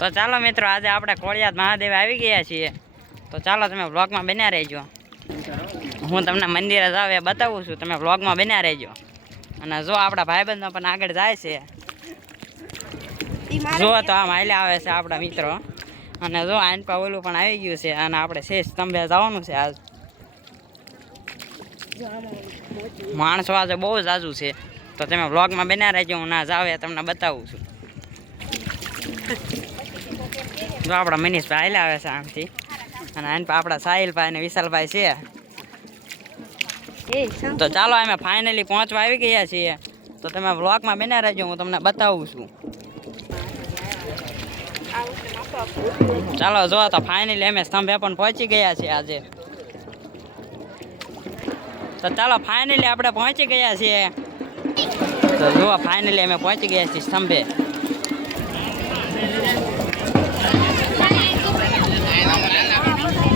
તો ચાલો મિત્રો, આજે આપણે કોળિયાદ મહાદેવ આવી ગયા છીએ. તો ચાલો તમે વ્લોગમાં બન્યા રહેજો. હું તમને મંદિરે જાવ એ બતાવું છું. તમે વ્લોગમાં બન્યા રહેજો. અને જો આપણા ભાઈબંધો પણ આગળ જાય છે. જો તો આમ હાલે આવે છે આપણા મિત્રો. અને જો આઈન પાવલું પણ આવી ગયું છે અને આપણે શેષ સ્તંભે જવાનું છે આજ. માણસો આજે બહુ જાજુ છે. તો તમે વ્લોગમાં બન્યા રહેજો, હું ના જાવ તમને બતાવું છું. જો આપણા મનીષભાઈ લાવે છે આમથી અને આને આપણા સાહિલભાઈ અને વિશાલભાઈ છે. તો ચાલો અમે ફાઇનલી પહોંચવા આવી ગયા છીએ. તો તમે વ્લોગમાં બન્યા રહેજો હું તમને બતાવું છું. ચાલો જો તો ફાઇનલી અમે સ્તંભે પણ પહોંચી ગયા છીએ આજે. તો ચાલો ફાઇનલી આપણે પહોંચી ગયા છીએ. તો જુઓ ફાઇનલી અમે પહોંચી ગયા છીએ સ્તંભે.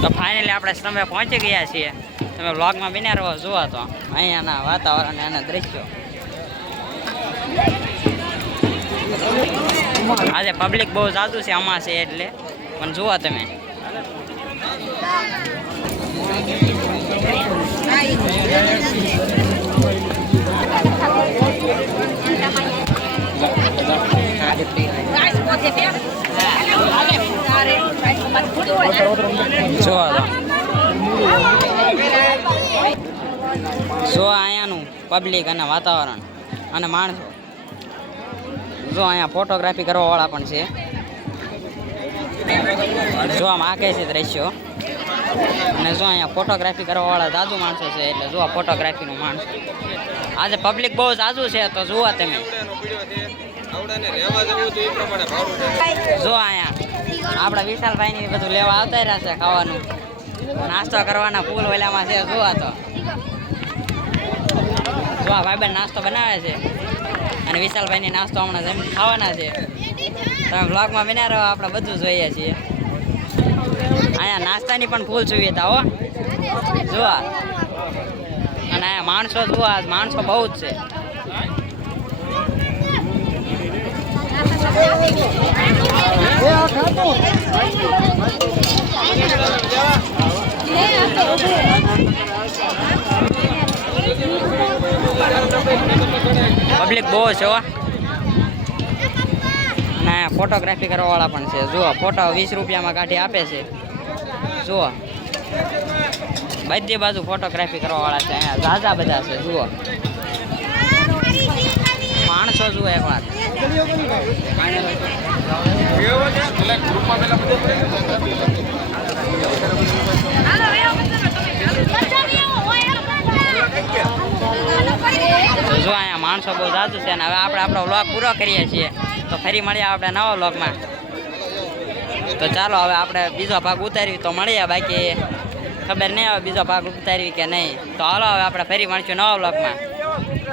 તો ફાઇનલી આપણે સ્તંભે પહોંચી ગયા છીએ. તમે બ્લોગમાં બન્યા રહો, જુઓ તો. અહીંયાના વાતાવરણ અને દ્રશ્યો. આજે પબ્લિક બહુ જાદુ છે, આમાં છે એટલે. પણ જુઓ તમે. તો જો અહીંયાનું પબ્લિક અને વાતાવરણ અને માણસો. જો અહીંયા ફોટોગ્રાફી કરવાવાળા પણ છે. જો આમ આકર્ષિત દ્રશ્યો. અને જો અહીંયા ફોટોગ્રાફી કરવાવાળા જાજુ માણસો છે એટલે જો ફોટોગ્રાફીનું માણસો. આજે પબ્લિક બહુ જાજુ છે તો જુઓ તમે. જો અહીંયા. આપણા વિશાલભાઈ ની બધું લેવા આવતા રહ્યા છે ખાવાનું. નાસ્તો કરવાના ફૂલ ઓલામાં છે જુઓ તો. જો ભાઈ નાસ્તો બનાવે છે. અને વિશાલભાઈની નાસ્તો હમણાં જેમ ખાવાના છે. તમે બ્લોગમાં બન્યા રહો, આપણે બધું જોઈએ છીએ. અહીંયા નાસ્તાની પણ ફૂલ સુવિધા હો. જોવા. અને અહીંયા માણસો જોવા માણસો બહુ જ છે. પબ્લિક બહુ છે ના ફોટોગ્રાફી કરવાવાળા પણ છે. જુઓ ફોટો વીસ રૂપિયામાં કાઢી આપે છે. જુઓ. બધી બાજુ ફોટોગ્રાફી કરવાવાળા છે. અહીંયા ઝાઝા બધા છે, જુઓ. માણસો જુઓ એક વાર તો જો અહીંયા માણસો બહુ જાજુ છે અને હવે આપણે આપણો વ્લોગ પૂરો કરીએ છીએ. તો ફરી મળીએ આપણે નવા વ્લોગમાં તો ચાલો હવે આપણે બીજો ભાગ ઉતારવી તો મળીએ બાકી. ખબર નહીં આવે બીજો ભાગ ઉતારવી કે નહીં. તો હાલો હવે આપણે ફરી મળશું નવા વ્લોગમાં